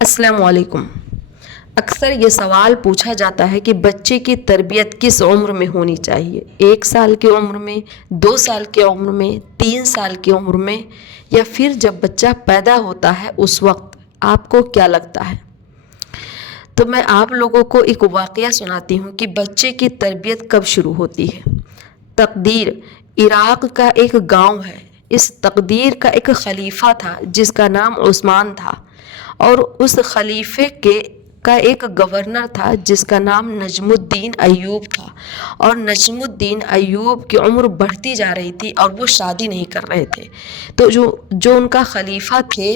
السلام علیکم۔ اکثر یہ سوال پوچھا جاتا ہے کہ بچے کی تربیت کس عمر میں ہونی چاہیے؟ 1 سال کی عمر میں، 2 سال کی عمر میں، 3 سال کی عمر میں، یا پھر جب بچہ پیدا ہوتا ہے اس وقت؟ آپ کو کیا لگتا ہے؟ تو میں آپ لوگوں کو ایک واقعہ سناتی ہوں کہ بچے کی تربیت کب شروع ہوتی ہے۔ تقدیر عراق کا ایک گاؤں ہے۔ اس تقدیر کا ایک خلیفہ تھا جس کا نام عثمان تھا، اور اس خلیفے کا ایک گورنر تھا جس کا نام نجم الدین ایوب تھا، اور نجم الدین ایوب کی عمر بڑھتی جا رہی تھی اور وہ شادی نہیں کر رہے تھے۔ تو جو ان کا خلیفہ تھے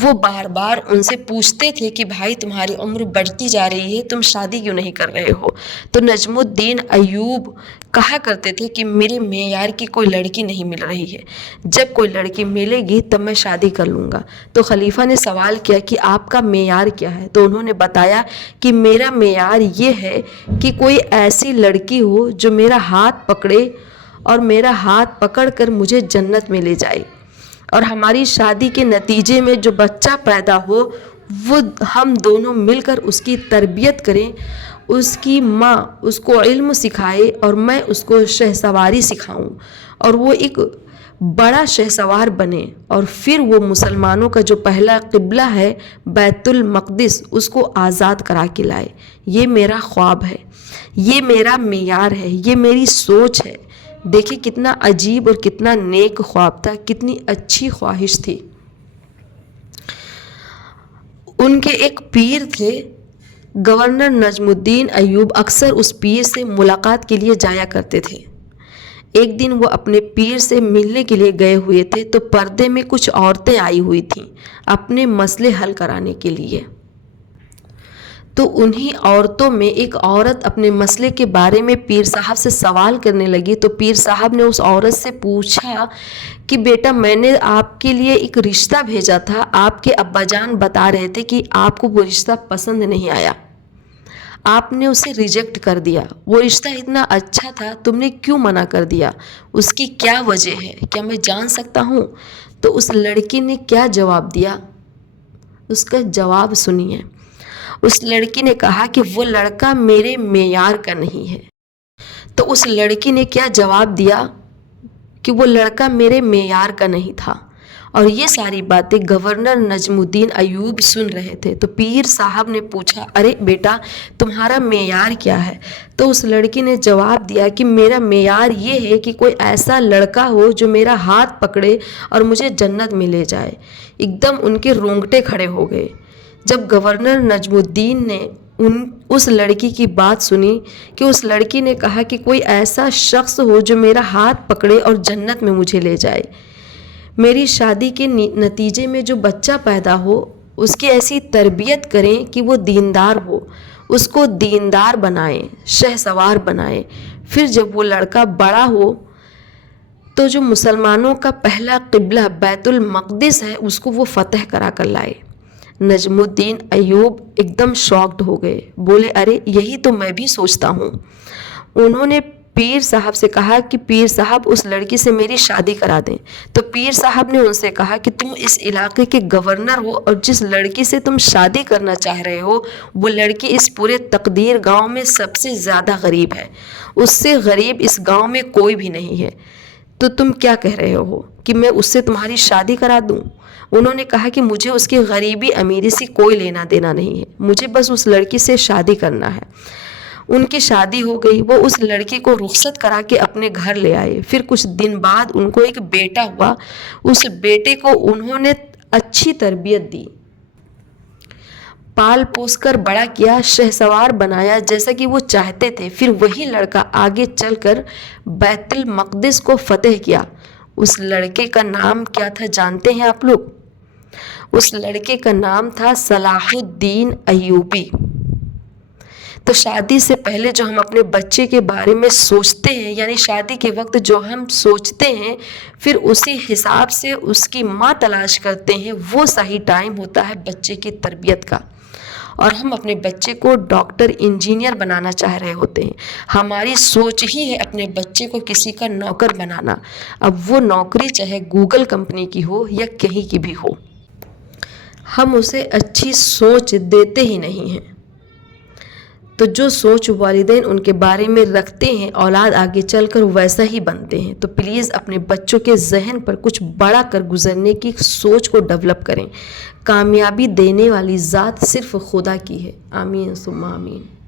وہ بار بار ان سے پوچھتے تھے کہ بھائی تمہاری عمر بڑھتی جا رہی ہے، تم شادی کیوں نہیں کر رہے ہو؟ تو نجم الدین ایوب کہا کرتے تھے کہ میرے معیار کی کوئی لڑکی نہیں مل رہی ہے، جب کوئی لڑکی ملے گی تب میں شادی کر لوں گا۔ تو خلیفہ نے سوال کیا کہ آپ کا معیار کیا ہے؟ تو انہوں نے بتایا کہ میرا معیار یہ ہے کہ کوئی ایسی لڑکی ہو جو میرا ہاتھ پکڑے اور میرا ہاتھ پکڑ کر مجھے جنت میں لے جائے، اور ہماری شادی کے نتیجے میں جو بچہ پیدا ہو وہ ہم دونوں مل کر اس کی تربیت کریں، اس کی ماں اس کو علم سکھائے اور میں اس کو شہسواری سکھاؤں، اور وہ ایک بڑا شہسوار بنے، اور پھر وہ مسلمانوں کا جو پہلا قبلہ ہے بیت المقدس اس کو آزاد کرا کے لائے۔ یہ میرا خواب ہے، یہ میرا معیار ہے، یہ میری سوچ ہے۔ دیکھیں کتنا عجیب اور کتنا نیک خواب تھا، کتنی اچھی خواہش تھی۔ ان کے ایک پیر تھے گورنر نجم الدین ایوب، اکثر اس پیر سے ملاقات کے لیے جایا کرتے تھے۔ ایک دن وہ اپنے پیر سے ملنے کے لیے گئے ہوئے تھے تو پردے میں کچھ عورتیں آئی ہوئی تھیں اپنے مسئلے حل کرانے کے لیے۔ تو انہی عورتوں میں ایک عورت اپنے مسئلے کے بارے میں پیر صاحب سے سوال کرنے لگی، تو پیر صاحب نے اس عورت سے پوچھا کہ بیٹا میں نے آپ کے لیے ایک رشتہ بھیجا تھا، آپ کے ابا جان بتا رہے تھے کہ آپ کو وہ رشتہ پسند نہیں آیا، آپ نے اسے ریجیکٹ کر دیا، وہ رشتہ اتنا اچھا تھا تم نے کیوں منع کر دیا؟ اس کی کیا وجہ ہے؟ کیا میں جان سکتا ہوں؟ تو اس لڑکی نے کیا جواب دیا؟ اس کا جواب سنیے۔ اس لڑکی نے کہا کہ وہ لڑکا میرے معیار کا نہیں ہے۔ تو اس لڑکی نے کیا جواب دیا کہ وہ لڑکا میرے معیار کا نہیں تھا، اور یہ ساری باتیں گورنر نجم الدین ایوب سن رہے تھے۔ تو پیر صاحب نے پوچھا ارے بیٹا تمہارا معیار کیا ہے؟ تو اس لڑکی نے جواب دیا کہ میرا معیار یہ ہے کہ کوئی ایسا لڑکا ہو جو میرا ہاتھ پکڑے اور مجھے جنت میں لے جائے۔ ایک دم ان کے رونگٹے کھڑے ہو گئے جب گورنر نجم الدین نے اس لڑکی کی بات سنی کہ اس لڑکی نے کہا کہ کوئی ایسا شخص ہو جو میرا ہاتھ پکڑے اور جنت میں مجھے لے جائے، میری شادی کے نتیجے میں جو بچہ پیدا ہو اس کی ایسی تربیت کریں کہ وہ دیندار ہو، اس کو دیندار بنائیں، شہسوار بنائیں، پھر جب وہ لڑکا بڑا ہو تو جو مسلمانوں کا پہلا قبلہ بیت المقدس ہے اس کو وہ فتح کرا کر لائے۔ نجم الدین ایوب ایک دم شاکڈ ہو گئے، بولے ارے یہی تو میں بھی سوچتا ہوں۔ انہوں نے پیر صاحب سے کہا کہ پیر صاحب اس لڑکی سے میری شادی کرا دیں۔ تو پیر صاحب نے ان سے کہا کہ تم اس علاقے کے گورنر ہو اور جس لڑکی سے تم شادی کرنا چاہ رہے ہو وہ لڑکی اس پورے تقدیر گاؤں میں سب سے زیادہ غریب ہے، اس سے غریب اس گاؤں میں کوئی بھی نہیں ہے، تو تم کیا کہہ رہے ہو کہ میں اس سے تمہاری شادی کرا دوں؟ انہوں نے کہا کہ مجھے اس کی غریبی امیری سے کوئی لینا دینا نہیں ہے، مجھے بس اس لڑکی سے شادی کرنا ہے۔ ان کی شادی ہو گئی، وہ اس لڑکی کو رخصت کرا کے اپنے گھر لے آئے۔ پھر کچھ دن بعد ان کو ایک بیٹا ہوا، اس بیٹے کو انہوں نے اچھی تربیت دی، پال پوس کر بڑا کیا، شہسوار بنایا جیسا کہ وہ چاہتے تھے۔ پھر وہی لڑکا آگے چل کر بیت المقدس کو فتح کیا۔ اس لڑکے کا نام کیا تھا جانتے ہیں آپ لوگ؟ اس لڑکے کا نام تھا صلاح الدین ایوبی۔ تو شادی سے پہلے جو ہم اپنے بچے کے بارے میں سوچتے ہیں، یعنی شادی کے وقت جو ہم سوچتے ہیں پھر اسی حساب سے اس کی ماں تلاش کرتے ہیں، وہ صحیح ٹائم ہوتا ہے بچے کی تربیت کا۔ اور ہم اپنے بچے کو ڈاکٹر انجینئر بنانا چاہ رہے ہوتے ہیں، ہماری سوچ ہی ہے اپنے بچے کو کسی کا نوکر بنانا، اب وہ نوکری چاہے گوگل کمپنی کی ہو یا کہیں کی بھی ہو۔ ہم اسے اچھی سوچ دیتے ہی نہیں ہیں۔ تو جو سوچ والدین ان کے بارے میں رکھتے ہیں اولاد آگے چل کر ویسا ہی بنتے ہیں۔ تو پلیز اپنے بچوں کے ذہن پر کچھ بڑا کر گزرنے کی سوچ کو ڈیولپ کریں۔ کامیابی دینے والی ذات صرف خدا کی ہے۔ آمین ثم آمین۔